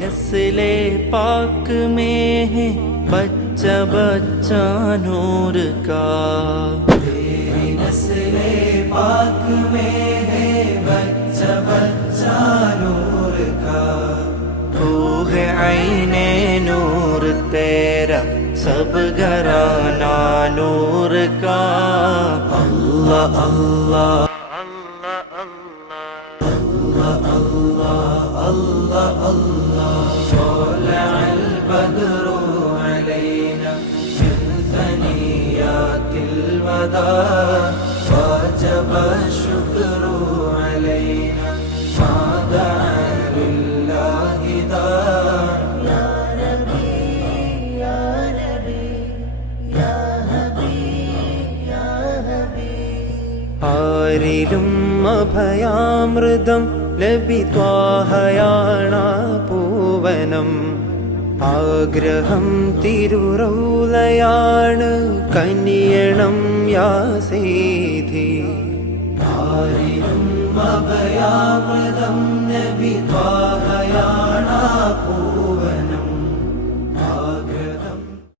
नस्ले पाक में है बच्चा बच्चा नूर का। तेरी नस्ले पाक में है बच्चा बच्चा नूर का। तू है आईने नूर तेरा सब घराना नूर का। अल्लाह अल्लाह अल्लाह अल्लाह طلع البدر علينا من ثنيات الوداع وجب الشكر علينا ما دعا لله داع يا نبي يا نبي يا حبيب يا حبيب ആരിലും അഭയാമൃതം ലഭിത്വാഹയാണ പൂവനം ആഗ്രഹം തിരുറൗലയാണ് കനിയണം യാ സീധി ആരിലും അഭയാമൃതം ലഭിത്വാ